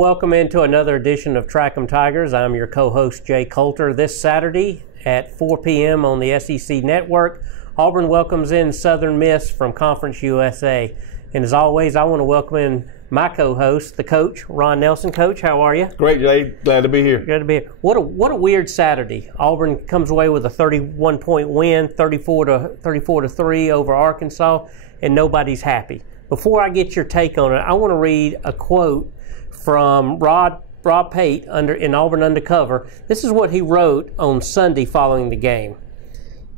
welcome into another edition of Track 'em Tigers. I'm your co-host, Jay Coulter. This Saturday at 4 p.m. on the SEC Network, Auburn welcomes in Southern Miss from Conference USA. And as always, I want to welcome in my co-host, the coach, Ron Nelson. Coach, how are you? Great, Jay. Glad to be here. Good to be here. What a weird Saturday. Auburn comes away with a 31-point win, 34 to 3 over Arkansas, and nobody's happy. Before I get your take on it, I want to read a quote from Rob Pate in Auburn Undercover. This is what he wrote on Sunday following the game.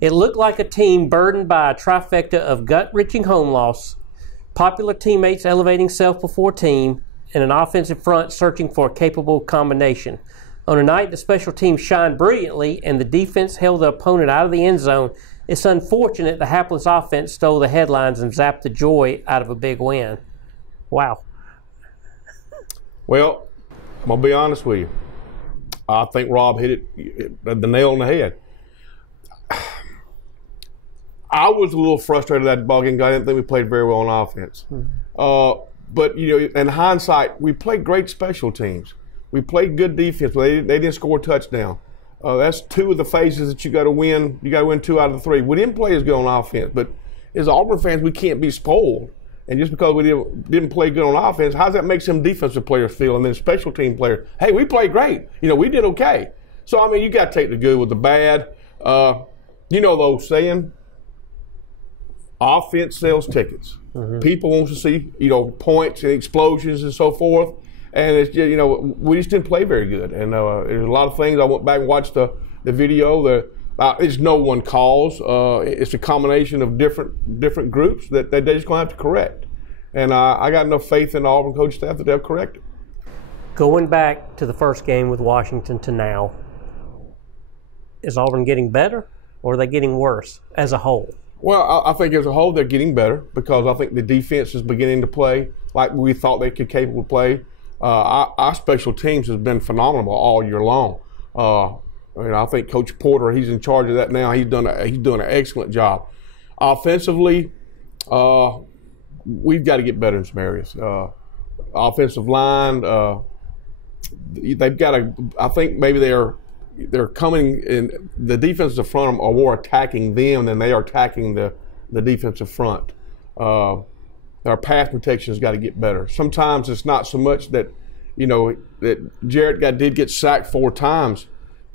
It looked like a team burdened by a trifecta of gut-wrenching home loss, popular teammates elevating self before team, and an offensive front searching for a capable combination. On a night the special teams shined brilliantly and the defense held the opponent out of the end zone, it's unfortunate the hapless offense stole the headlines and zapped the joy out of a big win. Wow. Well, I'm going to be honest with you. I think Rob hit the nail on the head. I was a little frustrated at that ball game. I didn't think we played very well on offense. But, in hindsight, we played great special teams. We played good defense, but they didn't score a touchdown. That's two of the phases that you got to win. You got to win 2 out of the 3. We didn't play as good on offense, but as Auburn fans, we can't be spoiled. And just because we didn't play good on offense, how does that make some defensive players feel? And then special team players, hey, we played great. We did okay. So, you got to take the good with the bad. The old saying, offense sells tickets. Mm-hmm. People want to see, points and explosions and so forth. And it's just, we just didn't play very good. And there's a lot of things. I went back and watched the video. It's no one cause. It's a combination of different groups that they're just going to have to correct. And I got enough faith in the Auburn coach staff that they'll correct it. Going back to the first game with Washington to now, is Auburn getting better or are they getting worse as a whole? Well, I think as a whole they're getting better because I think the defense is beginning to play like we thought they could capable play. Our special teams has been phenomenal all year long. I think Coach Porter, he's in charge of that now. He's doing an excellent job. Offensively, we've got to get better in some areas. Offensive line, they've got to. I think maybe they're coming in. The defensive front are more attacking them than they are attacking the defensive front. Our pass protection has got to get better. Sometimes it's not so much that, that Jarrett did get sacked 4 times,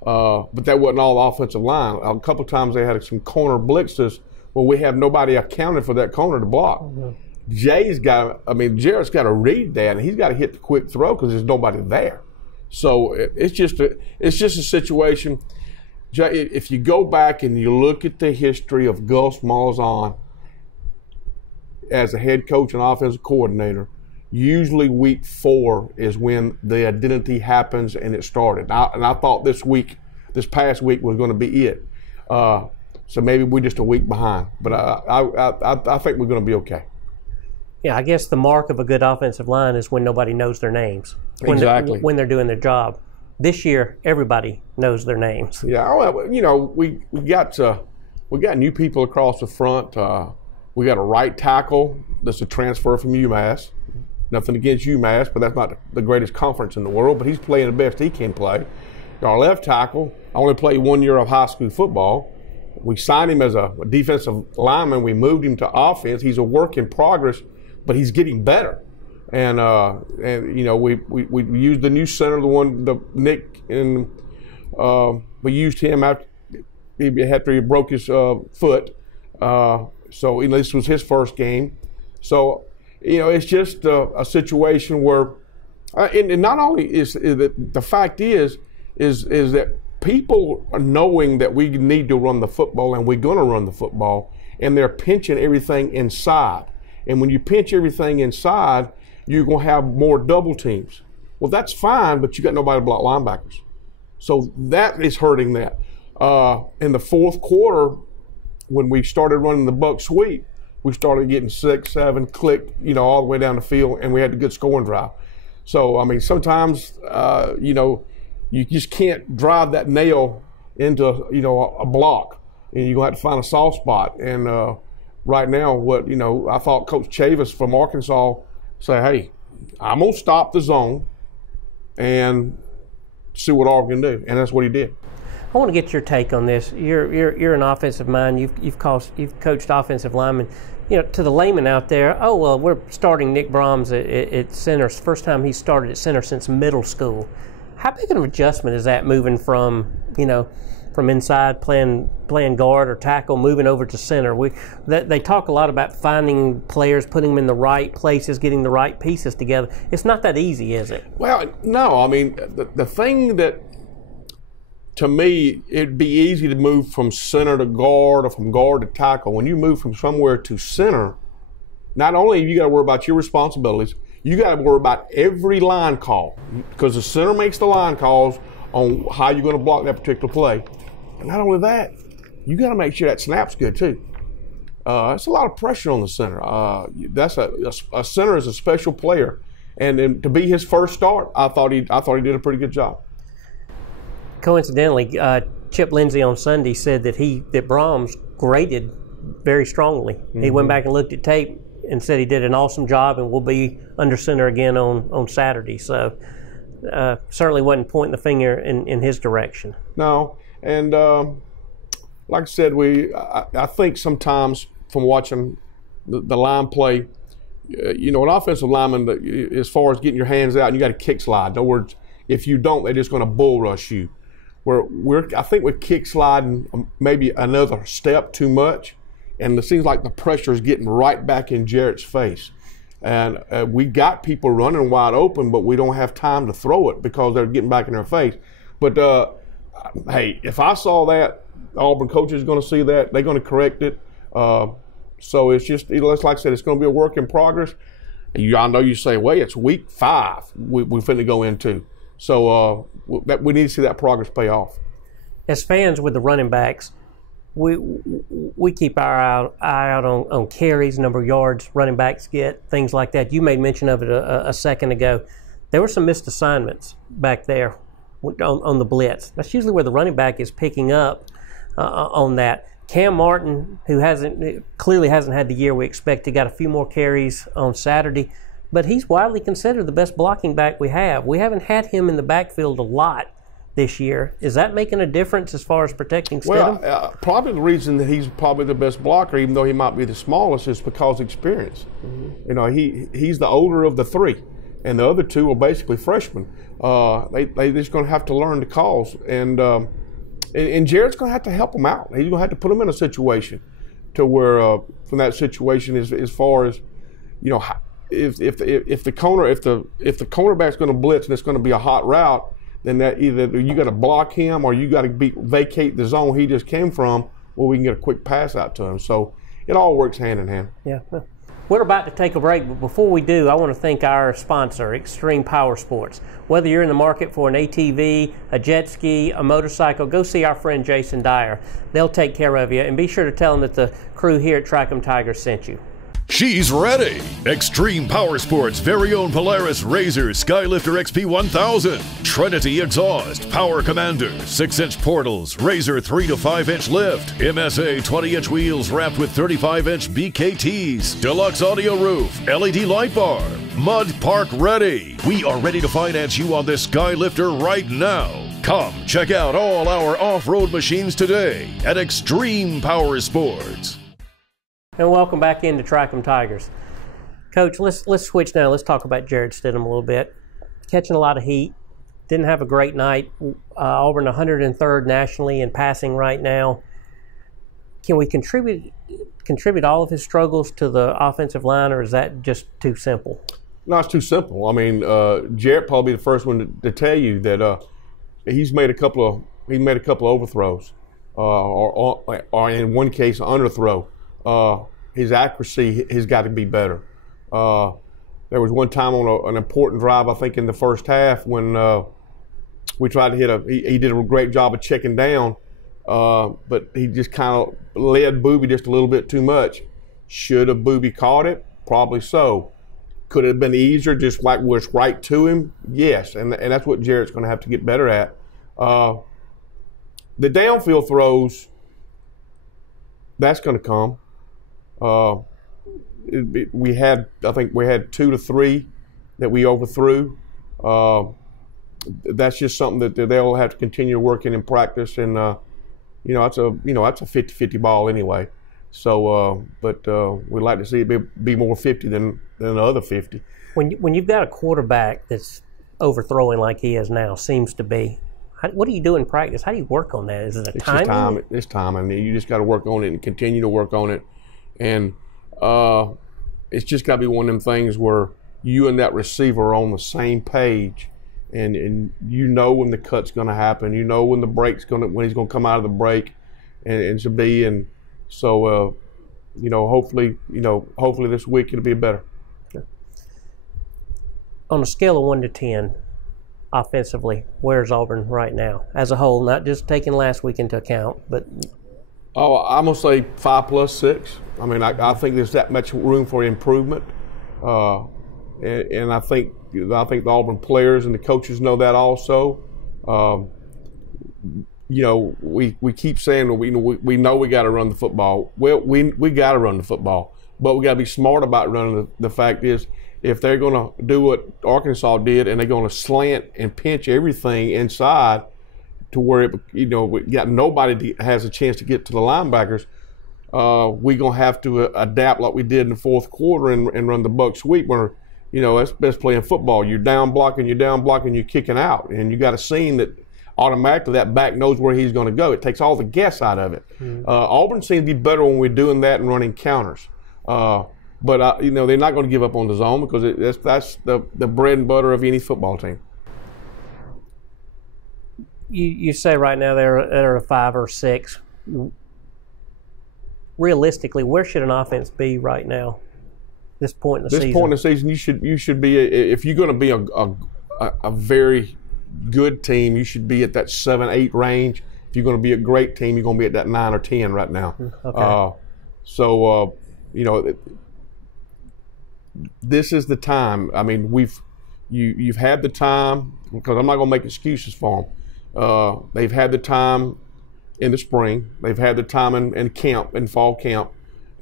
but that wasn't all offensive line. A couple of times they had some corner blitzes where we have nobody accounted for that corner to block. Mm-hmm. Jarrett's got to read that, and he's got to hit the quick throw because there's nobody there. So it's just a situation. If you go back and you look at the history of Gus Malzahn as a head coach and offensive coordinator, usually week 4 is when the identity happens and it started. And I thought this past week was going to be it. So maybe we're just a week behind. But I think we're going to be okay. Yeah, I guess the mark of a good offensive line is when nobody knows their names. Exactly. When they're doing their job. This year, everybody knows their names. Yeah, we got new people across the front. We got a right tackle that's a transfer from UMass. Nothing against UMass, but that's not the greatest conference in the world, but he's playing the best he can play. Our left tackle only played 1 year of high school football. We signed him as a defensive lineman. We moved him to offense. He's a work in progress, but he's getting better. And we used the new center, Nick, and we used him after he broke his foot. So this was his first game. So, it's just a situation where, and not only is the fact is that people are knowing that we need to run the football and we're going to run the football, and they're pinching everything inside. And when you pinch everything inside, you're going to have more double teams. Well, that's fine, but you got nobody to block linebackers. So that is hurting that. In the fourth quarter, when we started running the buck sweep, we started getting 6, 7, click, all the way down the field, and we had a good scoring drive. So, sometimes, you just can't drive that nail into, a block, and you're going to have to find a soft spot. And right now, I thought Coach Chavis from Arkansas say, hey, I'm going to stop the zone. and see what Auburn can do, and that's what he did. I want to get your take on this. You're an offensive mind. You've coached offensive linemen. You know, to the layman out there, oh well, we're starting Nick Brahms at center. First time he started at center since middle school. How big of an adjustment is that, moving from from inside playing guard or tackle, moving over to center? They talk a lot about finding players, putting them in the right places, getting the right pieces together. It's not that easy, is it? Well, no. I mean, the thing that, to me, it'd be easy to move from center to guard or from guard to tackle. When you move from somewhere to center, not only you got to worry about your responsibilities, you got to worry about every line call, because the center makes the line calls on how you're going to block that particular play. And not only that, you got to make sure that snap's good too. It's a lot of pressure on the center. That's a center is a special player, and then to be his first start, I thought he did a pretty good job. Coincidentally, Chip Lindsey on Sunday said that Brahms graded very strongly. Mm-hmm. He went back and looked at tape and said he did an awesome job and will be under center again on Saturday. So certainly wasn't pointing the finger in his direction. No, and like I said, I think sometimes from watching the line play, an offensive lineman, as far as getting your hands out, you got to kick slide. In other words, if you don't, they're just going to bull rush you. I think we're kick sliding maybe another step too much, and it seems like the pressure is getting right back in Jarrett's face. And we got people running wide open, but we don't have time to throw it because they're getting back in their face. But, hey, if I saw that, Auburn coaches are going to see that. They're going to correct it. So it's just, like I said, it's going to be a work in progress. I know you say, well, it's week 5 we're finna go into. So we need to see that progress pay off. As fans with the running backs, we keep our eye out on carries, number of yards running backs get, things like that. You made mention of it a second ago. There were some missed assignments back there on the blitz. That's usually where the running back is picking up on that. Cam Martin, who clearly hasn't had the year we expected, got a few more carries on Saturday, but he's widely considered the best blocking back we have. We haven't had him in the backfield a lot this year. Is that making a difference as far as protecting Stidham? Well, probably the reason that he's probably the best blocker, even though he might be the smallest, is because of experience. Mm-hmm. He's the older of the 3, and the other 2 are basically freshmen. They're just going to have to learn the calls, and Jarrett's going to have to help them out. He's going to have to put them in a situation to where, from that situation, as far as, if the cornerback's going to blitz and it's going to be a hot route, then that either you got to block him or you got to vacate the zone he just came from, where we can get a quick pass out to him. So it all works hand in hand. Yeah. We're about to take a break, but before we do, I want to thank our sponsor, Extreme Power Sports. Whether you're in the market for an ATV, a jet ski, a motorcycle, go see our friend Jason Dyer. They'll take care of you, and be sure to tell them that the crew here at Track 'em Tigers sent you. She's ready! Extreme Power Sports' very own Polaris RZR Skylifter XP 1000, Trinity exhaust, Power Commander, 6-inch portals, RZR 3 to 5-inch lift, MSA 20-inch wheels wrapped with 35-inch BKTs, deluxe audio roof, LED light bar, Mud Park ready. We are ready to finance you on this Skylifter right now. Come check out all our off-road machines today at Extreme Power Sports. And welcome back into Track 'em Tigers. Coach, let's switch now. Let's talk about Jarrett Stidham a little bit. Catching a lot of heat. Didn't have a great night. Auburn 103rd nationally in passing right now. Can we contribute all of his struggles to the offensive line, or is that just too simple? No, it's too simple. I mean, Jarrett probably the first one to tell you that he's made a couple of overthrows, or in one case, an underthrow. His accuracy has got to be better. There was one time on an important drive, I think in the first half, when we tried to hit he did a great job of checking down, but he just kind of led Boobie just a little bit too much. Should have Boobie caught it? Probably so. Could it have been easier, just like was right to him? Yes, and that's what Jarrett's going to have to get better at. The downfield throws, that's going to come. I think we had 2 to 3 that we overthrew. that's just something that they'll have to continue working in practice. And that's a 50-50 ball anyway. So, but we'd like to see it be more 50 than the other 50. When you've got a quarterback that's overthrowing like he is now, seems to be, what do you do in practice? How do you work on that? Is it a timing? It's time. I mean, you just got to work on it and continue to work on it. And it's just got to be one of them things where you and that receiver are on the same page, and you know when the cut's going to happen. You know when the break's when he's going to come out of the break, and to be. And so, hopefully this week it'll be better. On a scale of 1 to 10, offensively, where's Auburn right now as a whole? Not just taking last week into account, but. Oh, I'm gonna say 5+6. I mean, I think there's that much room for improvement, and I think the Auburn players and the coaches know that also. We keep saying we know we got to run the football. Well, we got to run the football, but we got to be smart about running. The fact is, if they're going to do what Arkansas did and they're going to slant and pinch everything inside to where we got nobody has a chance to get to the linebackers, we're going to have to adapt like we did in the fourth quarter and run the buck sweep where, that's best playing football. You're down blocking, you're kicking out. And you got a scene that automatically that back knows where he's going to go. It takes all the guess out of it. Auburn seems to be better when we're doing that and running counters. But they're not going to give up on the zone because that's the bread and butter of any football team. You say right now they're a 5 or 6. Realistically, where should an offense be right now? This point in the season. This point in the season, you should be if you're going to be a very good team, you should be at that 7-8 range. If you're going to be a great team, you're going to be at that 9 or 10 right now. Okay. This is the time. I mean, you've had the time, because I'm not going to make excuses for them. They've had the time in the spring. They've had the time in camp, in fall camp,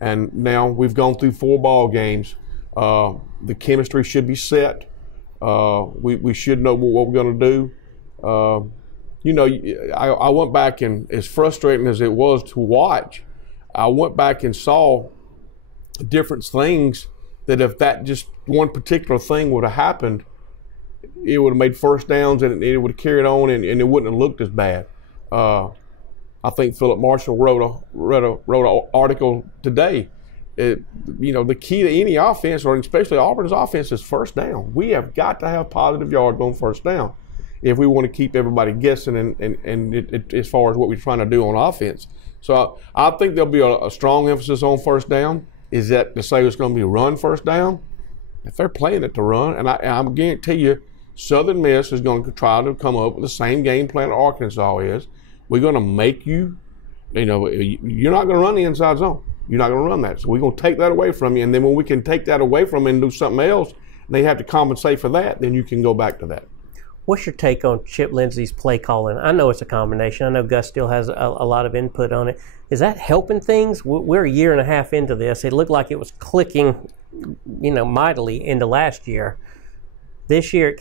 and now we've gone through 4 ball games. The chemistry should be set. We should know what we're going to do. I went back, and as frustrating as it was to watch, I went back and saw different things that if that just one particular thing would have happened, it would have made first downs and it would have carried on and it wouldn't have looked as bad. I think Philip Marshall wrote an article today. The key to any offense, or especially Auburn's offense, is first down. We have got to have positive yards on first down if we want to keep everybody guessing and as far as what we're trying to do on offense. So I think there'll be a strong emphasis on first down. Is that to say it's going to be run first down? If they're playing it to run, and I guarantee you, Southern Miss is going to try to come up with the same game plan Arkansas is. We're going to make you're not going to run the inside zone. You're not going to run that. So we're going to take that away from you. And then when we can take that away from you and do something else, and they have to compensate for that, then you can go back to that. What's your take on Chip Lindsey's play calling? I know it's a combination. I know Gus still has a lot of input on it. Is that helping things? We're a year and a half into this. It looked like it was clicking, mightily into last year. This year,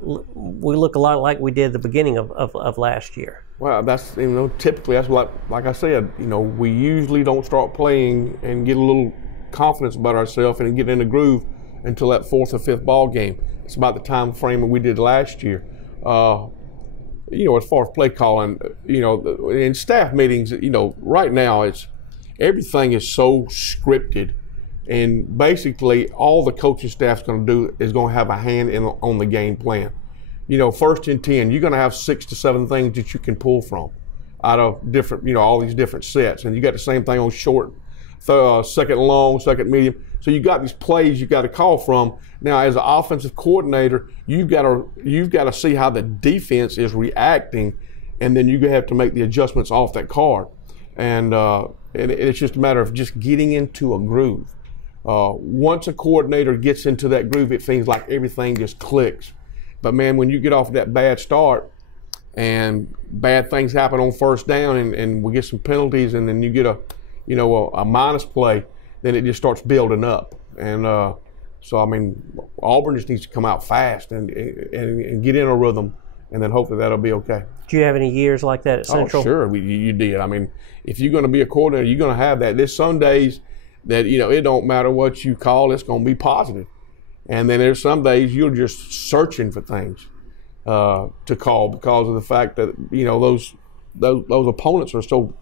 we look a lot like we did at the beginning of last year. Well, that's, typically that's like I said, we usually don't start playing and get a little confidence about ourselves and get in the groove until that 4th or 5th ball game. It's about the time frame that we did last year. As far as play calling, in staff meetings, right now everything is so scripted, and basically all the coaching staff's going to do is going to have a hand on the game plan. 1st and 10, you're going to have 6 to 7 things that you can pull from out of different, all these different sets, and you got the same thing on short, second long, second medium. So you got these plays you got to call from. Now, as an offensive coordinator, you've got to see how the defense is reacting, and then you have to make the adjustments off that card. And it's just a matter of just getting into a groove. Once a coordinator gets into that groove, it seems like everything just clicks. But man, when you get off that bad start and bad things happen on first down, and we get some penalties, and then you get a minus play, then it just starts building up. And so, Auburn just needs to come out fast and get in a rhythm and then hopefully that'll be okay. Do you have any years like that at Central? Oh, sure, you did. I mean, if you're going to be a coordinator, you're going to have that. There's some days that, it don't matter what you call, it's going to be positive. And then there's some days you're just searching for things to call because of the fact that, those opponents are so,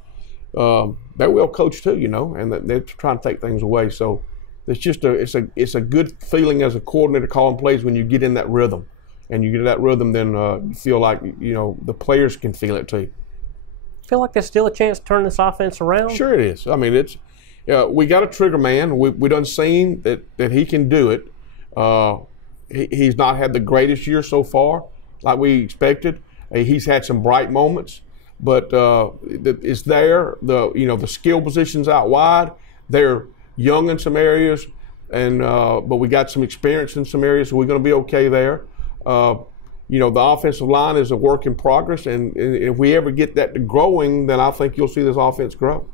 they're well coached too, and they're trying to take things away. So it's just it's a good feeling as a coordinator calling plays when you get in that rhythm. And you get in that rhythm, then you feel like, the players can feel it too. Feel like there's still a chance to turn this offense around? Sure it is. I mean, we got a trigger man. We done seen that he can do it. He's not had the greatest year so far, like we expected. He's had some bright moments, but it's there. The skill positions out wide. They're young in some areas, and but we got some experience in some areas, so we're going to be okay there. The offensive line is a work in progress, and if we ever get that growing, then I think you'll see this offense grow.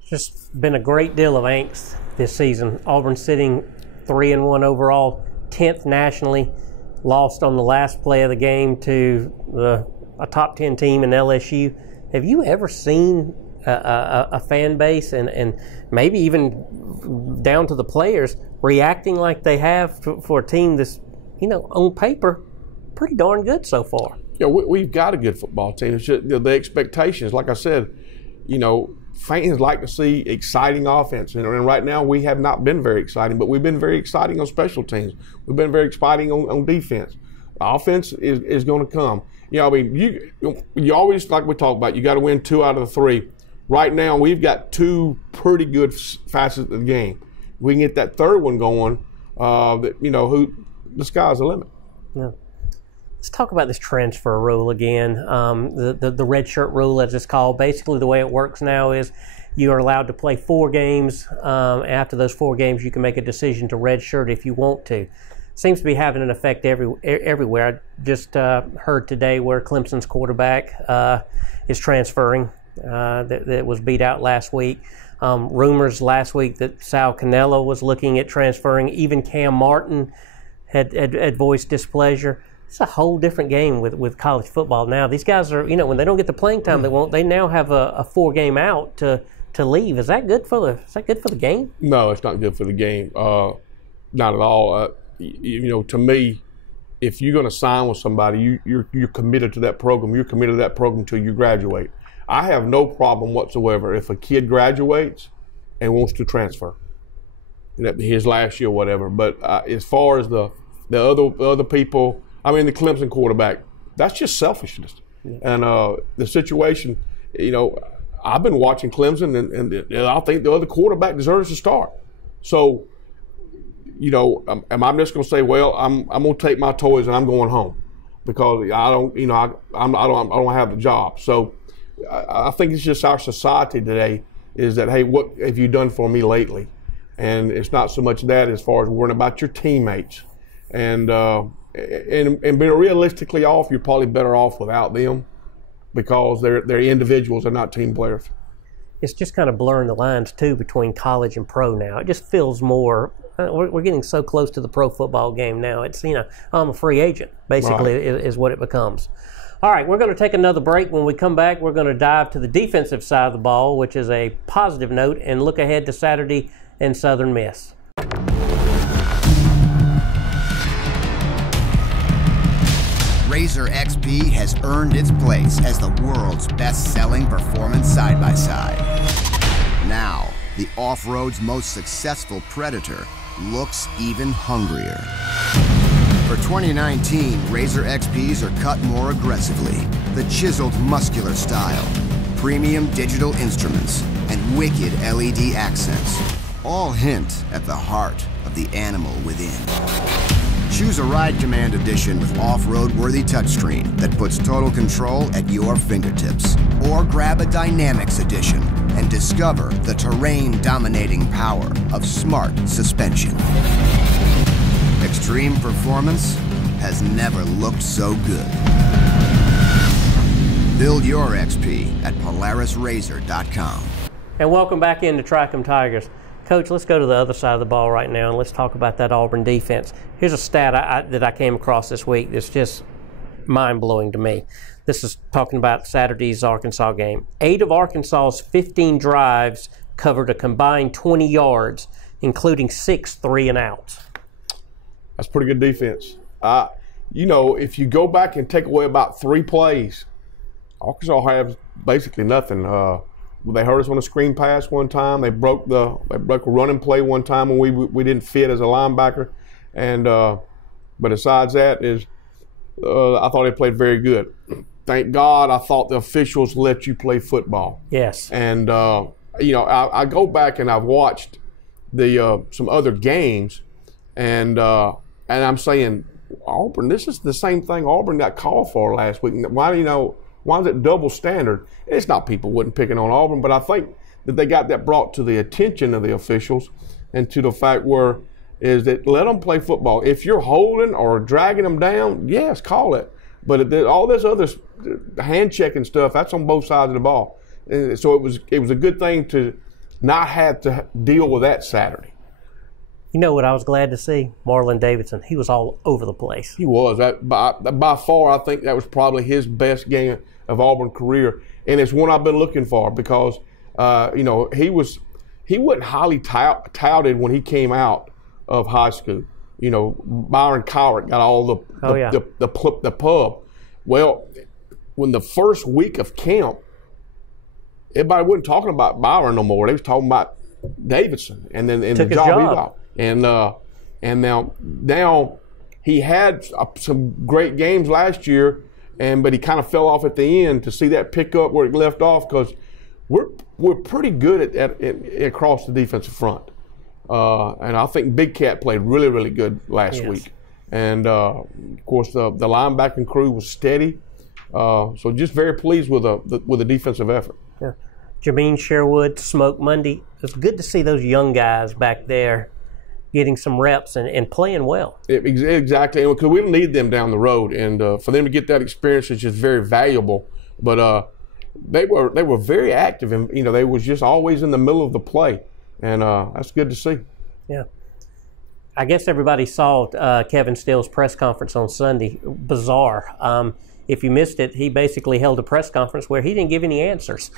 It's just been a great deal of angst this season. Auburn sitting 3-1 overall, 10th nationally, lost on the last play of the game to a top 10 team in LSU. Have you ever seen a fan base and maybe even down to the players reacting like they have for a team that's, on paper, pretty darn good so far? Yeah, we've got a good football team. It's just, the expectations, like I said, fans like to see exciting offense. And right now we have not been very exciting, but we've been very exciting on special teams. We've been very exciting on defense. Offense is going to come. You always, like we talk about, you got to win 2 out of the 3. Right now we've got 2 pretty good facets of the game. We can get that third one going. The sky's the limit. Yeah. Let's talk about this transfer rule again. The red shirt rule, as it's called. Basically, the way it works now is you are allowed to play 4 games. After those 4 games, you can make a decision to red shirt if you want to. Seems to be having an effect everywhere. I just heard today where Clemson's quarterback is transferring. That was beat out last week. Rumors last week that Sal Cannella was looking at transferring. Even Cam Martin had voiced displeasure. It's a whole different game with college football now. These guys are, when they don't get the playing time they want, they now have a 4-game out to leave. Is that good for the game? No, it's not good for the game. Not at all. To me, if you're going to sign with somebody, you're committed to that program. You're committed to that program until you graduate. I have no problem whatsoever if a kid graduates and wants to transfer. His last year or whatever. But as far as the other people, the Clemson quarterback, that's just selfishness. Yeah. And the situation, I've been watching Clemson, and I think the other quarterback deserves to start. So, am I just going to say, well, I'm going to take my toys and I'm going home because I don't have the job. So I think it's just our society today is that, hey, what have you done for me lately? And it's not so much that as far as worrying about your teammates. And being realistically off, you're probably better off without them because they're individuals, they're not team players. It's just kind of blurring the lines, too, between college and pro now. It just feels more we're getting so close to the pro football game now. It's, I'm a free agent, basically, right, is what it becomes. All right, we're going to take another break. When we come back, we're going to dive to the defensive side of the ball, which is a positive note, and look ahead to Saturday in Southern Miss. Razor XP has earned its place as the world's best-selling performance side-by-side. Now, the off-road's most successful Predator looks even hungrier. For 2019, Razor XPs are cut more aggressively. The chiseled muscular style, premium digital instruments, and wicked LED accents all hint at the heart of the animal within. Choose a Ride Command edition with off-road worthy touchscreen that puts total control at your fingertips. Or grab a Dynamics edition and discover the terrain-dominating power of smart suspension. Extreme performance has never looked so good. Build your XP at PolarisRazor.com. And welcome back into Tricom Tigers. Coach, let's go to the other side of the ball right now, and let's talk about that Auburn defense. Here's a stat that I came across this week that's just mind-blowing to me. This is talking about Saturday's Arkansas game. 8 of Arkansas's 15 drives covered a combined 20 yards, including 6 3-and-outs. That's pretty good defense. If you go back and take away about 3 plays, Arkansas has basically nothing. They hurt us on a screen pass one time. They broke a running play one time when we didn't fit as a linebacker. And but besides that, I thought they played very good. Thank God I thought the officials let you play football. Yes. And I go back and I've watched some other games, and I'm saying, Auburn, this is the same thing Auburn got called for last week. Why is it double standard? It's not people wasn't picking on Auburn, but I think that they got that brought to the attention of the officials and to the fact is that let them play football. If you're holding or dragging them down, yes, call it. But all this other hand checking stuff, that's on both sides of the ball. And so it was a good thing to not have to deal with that Saturday. You know what I was glad to see? Marlon Davidson. He was all over the place. He was. By far, I think that was probably his best game of Auburn career. And it's one I've been looking for because, he wasn't highly touted when he came out of high school. Byron Cowart got all the pub. Well, when the first week of camp, everybody wasn't talking about Byron no more. They was talking about Davidson and then the job he got. And now he had some great games last year, but he kind of fell off at the end. To see that pick up where it left off, because we're pretty good at across the defensive front. And I think Big Cat played really, really good last week. And, of course, the linebacking crew was steady. So just very pleased with the defensive effort. Yeah. Jameen Sherwood, Smoke Monday. It's good to see those young guys back there getting some reps and playing well. Exactly. Because we'll need them down the road. And for them to get that experience is just very valuable. But they were very active. And, they was just always in the middle of the play. And that's good to see. Yeah. I guess everybody saw Kevin Steele's press conference on Sunday. Bizarre. If you missed it, he basically held a press conference where he didn't give any answers.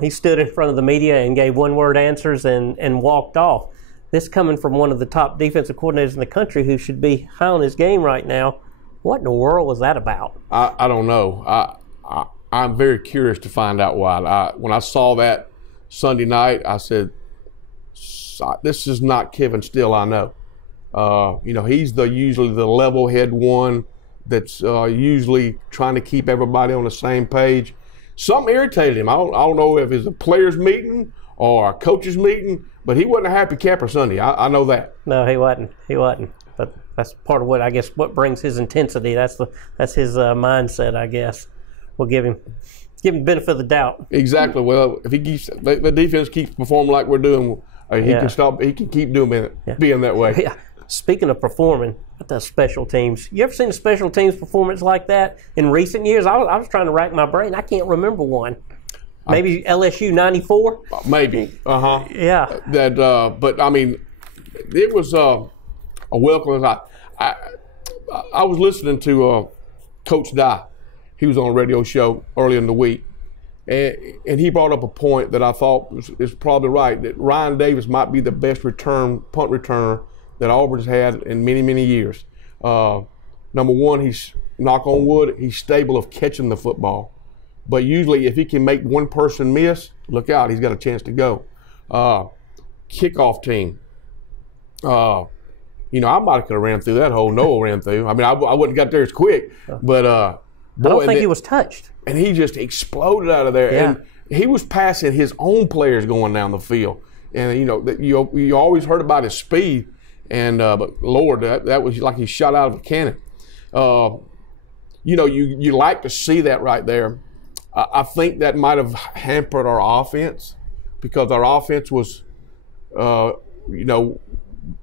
He stood in front of the media and gave one-word answers and walked off. This coming from one of the top defensive coordinators in the country who should be high on his game right now. What in the world was that about? I don't know. I'm very curious to find out why. When I saw that Sunday night, I said, this is not Kevin Steele I know. He's usually the level-head one that's usually trying to keep everybody on the same page. Something irritated him. I don't know if it's a players' meeting or a coaches' meeting, but he wasn't a happy camper Sunday. I know that. No, he wasn't. But that's part of what brings his intensity. That's his mindset, I guess. We'll give him benefit of the doubt. Exactly. Well, if the defense keeps performing like we're doing, he can keep doing it, being that way. Yeah. Speaking of performing, the special teams. You ever seen a special teams performance like that in recent years? I was trying to rack my brain. I can't remember one. Maybe LSU 94? Maybe. Yeah. But, I mean, it was a welcome. I was listening to Coach Dye. He was on a radio show earlier in the week. And he brought up a point that I thought is probably right, that Ryan Davis might be the best punt returner that Auburn's had in many, many years. Number one, he's, knock on wood, he's stable of catching the football. But usually if he can make one person miss, look out, he's got a chance to go. Kickoff team. I might have ran through that hole Noah ran through. I mean, I wouldn't got there as quick. But I don't think he was touched. And he just exploded out of there. Yeah. And he was passing his own players going down the field. And, you always heard about his speed. And but Lord, that was like he shot out of a cannon. You like to see that right there. I think that might have hampered our offense because our offense was,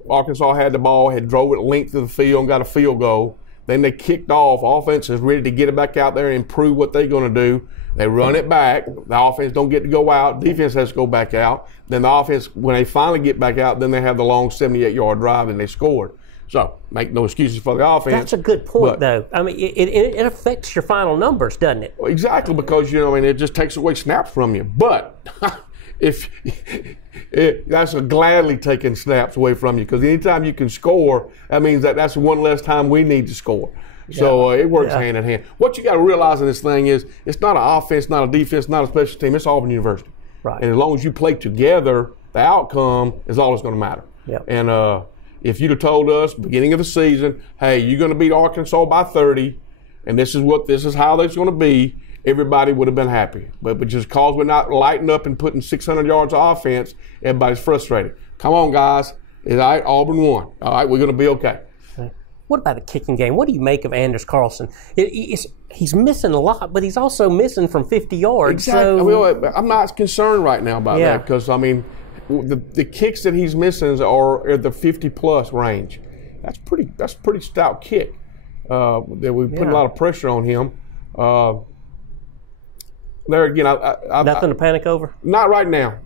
Arkansas had the ball, had drove it length of the field and got a field goal. Then they kicked off. Offense is ready to get it back out there and improve what they're going to do. They run it back. The offense don't get to go out. Defense has to go back out. Then the offense, when they finally get back out, then they have the long 78-yard drive and they scored. So make no excuses for the offense. That's a good point, though. I mean, it affects your final numbers, doesn't it? Well, exactly, because it just takes away snaps from you. But that's a gladly taking snaps away from you, because anytime you can score, that means that's one less time we need to score. So it works hand in hand. What you got to realize in this thing is it's not an offense, not a defense, not a special team. It's Auburn University. Right. And as long as you play together, the outcome is all that's going to matter. Yep. And if you'd have told us beginning of the season, hey, you're going to beat Arkansas by 30, and this is how it's going to be, everybody would have been happy. But just because we're not lighting up and putting 600 yards of offense, everybody's frustrated. Come on, guys. All right, Auburn won. All right, we're going to be okay. What about the kicking game? What do you make of Anders Carlson? He's missing a lot, but he's also missing from 50 yards. Exactly. So I'm not concerned right now about that, because, the kicks that he's missing are at the 50-plus range. That's pretty stout kick. That we put a lot of pressure on him. There again, nothing to panic over. Not right now.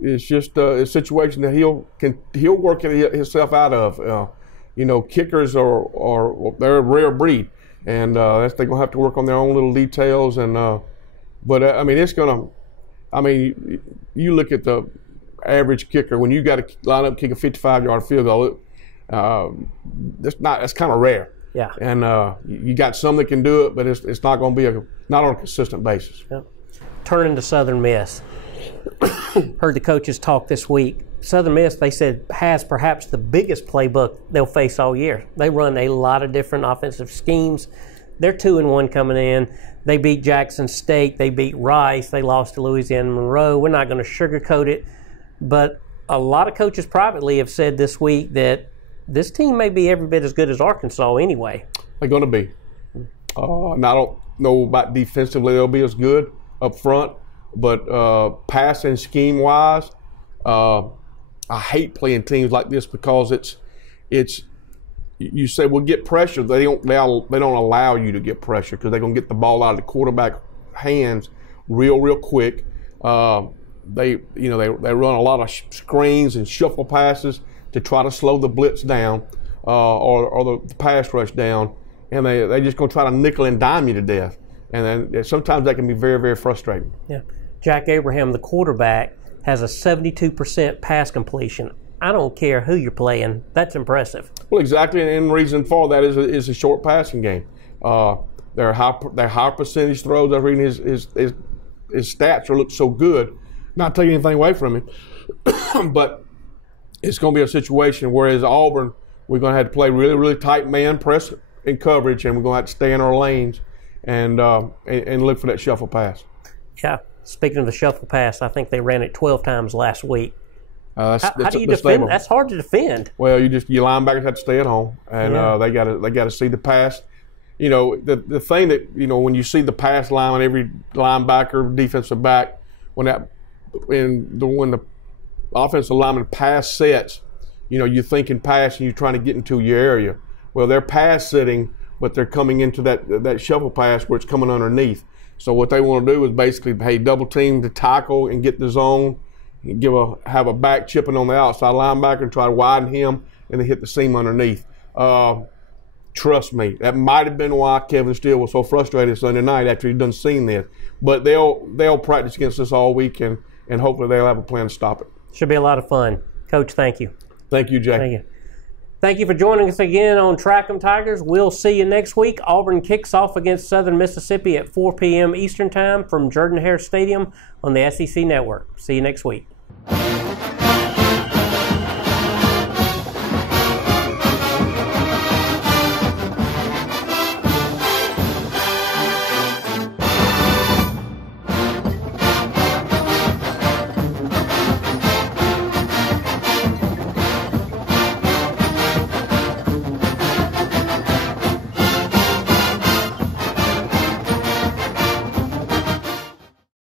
It's just a situation that he'll work himself out of. Kickers they're a rare breed, and they're gonna have to work on their own little details. And it's gonna. You look at the average kicker when you got to line up, kick a 55-yard field goal. That's kind of rare. Yeah. And you got some that can do it, but it's not going to be not on a consistent basis. Yep. Turning to Southern Miss. Heard the coaches talk this week. Southern Miss, they said, has perhaps the biggest playbook they'll face all year. They run a lot of different offensive schemes. They're 2-1 coming in. They beat Jackson State. They beat Rice. They lost to Louisiana Monroe. We're not going to sugarcoat it, but a lot of coaches privately have said this week that this team may be every bit as good as Arkansas anyway. They're going to be. Now, I don't know about defensively they'll be as good up front, but passing scheme-wise, I hate playing teams like this because it's you say, well, get pressure. They don't allow you to get pressure because they're going to get the ball out of the quarterback hands real quick. They run a lot of screens and shuffle passes to try to slow the blitz down or the pass rush down, and they're just going to try to nickel and dime you to death. And then sometimes that can be very, very frustrating. Yeah. Jack Abraham, the quarterback, has a 72% pass completion. I don't care who you're playing. That's impressive. Well, exactly, and the reason for that is a short passing game. Their high percentage throws. I read his stats look so good. Not taking anything away from him, but it's going to be a situation whereas Auburn, we're going to have to play really, really tight man press and coverage, and we're going to have to stay in our lanes and look for that shuffle pass. Yeah. Speaking of the shuffle pass, I think they ran it 12 times last week. How do you defend? Stable. That's hard to defend. Well, your linebackers have to stay at home, and they got to see the pass. The thing that when you see the pass line on every linebacker, defensive back, when the offensive lineman pass sets, you're thinking pass and you're trying to get into your area. Well, they're pass setting, but they're coming into that shuffle pass where it's coming underneath. So what they want to do is basically, double team the tackle and get the zone, and have a back chipping on the outside linebacker and try to widen him and then hit the seam underneath. Trust me, that might have been why Kevin Steele was so frustrated Sunday night after he'd done seen this. But they'll practice against us all week and hopefully they'll have a plan to stop it. Should be a lot of fun. Coach, thank you. Thank you, Jay. Thank you. Thank you for joining us again on Track 'em Tigers. We'll see you next week. Auburn kicks off against Southern Mississippi at 4 p.m. Eastern Time from Jordan-Hare Stadium on the SEC Network. See you next week.